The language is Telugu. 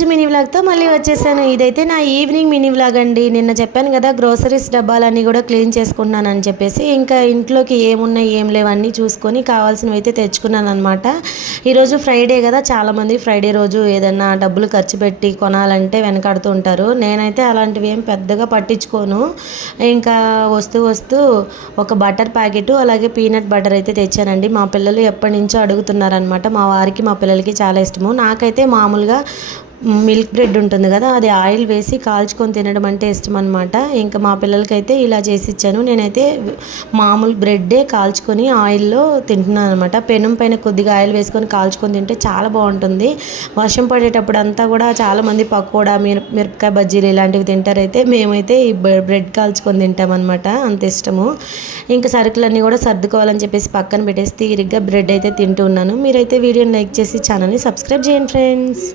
ఈరోజు మినీ వ్లాగ్తో మళ్ళీ వచ్చేసాను. ఇదైతే నా ఈవినింగ్ మినీ వ్లాగ్ అండి. నిన్న చెప్పాను కదా గ్రోసరీస్ డబ్బాలన్నీ కూడా క్లీన్ చేసుకుంటున్నానని చెప్పేసి, ఇంకా ఇంట్లోకి ఏమున్నాయి ఏం లేవన్నీ చూసుకొని కావాల్సినవి అయితే తెచ్చుకున్నాను అనమాట. ఈరోజు ఫ్రైడే కదా, చాలామంది ఫ్రైడే రోజు ఏదన్నా డబ్బులు ఖర్చు పెట్టి కొనాలంటే వెనకాడుతూ ఉంటారు. నేనైతే అలాంటివి ఏం పెద్దగా పట్టించుకోను. ఇంకా వస్తూ ఒక బటర్ ప్యాకెట్ అలాగే పీనట్ బటర్ అయితే తెచ్చానండి. మా పిల్లలు ఎప్పటి నుంచో అడుగుతున్నారనమాట. మా వారికి మా పిల్లలకి చాలా ఇష్టము. నాకైతే మామూలుగా మిల్క్ బ్రెడ్ ఉంటుంది కదా, అది ఆయిల్ వేసి కాల్చుకొని తినడం అంటే ఇష్టం అనమాట. ఇంకా మా పిల్లలకైతే ఇలా చేసి ఇచ్చాను. నేనైతే మామూలు బ్రెడ్డే కాల్చుకొని ఆయిల్లో తింటున్నాను అనమాట. పెనం పైన కొద్దిగా ఆయిల్ వేసుకొని కాల్చుకొని తింటే చాలా బాగుంటుంది. వర్షం పడేటప్పుడు అంతా కూడా చాలామంది పకోడా, మిరపకాయ బజ్జీలు ఇలాంటివి తింటారైతే, మేమైతే ఈ బ్రెడ్ కాల్చుకొని తింటామన్నమాట. అంత ఇష్టము. ఇంకా సరుకులన్నీ కూడా సర్దుకోవాలని చెప్పేసి పక్కన పెట్టేసి తీరిగ్గా బ్రెడ్ అయితే తింటూ ఉన్నాను. మీరైతే వీడియోని లైక్ చేసి ఛానల్ని సబ్స్క్రైబ్ చేయండి ఫ్రెండ్స్.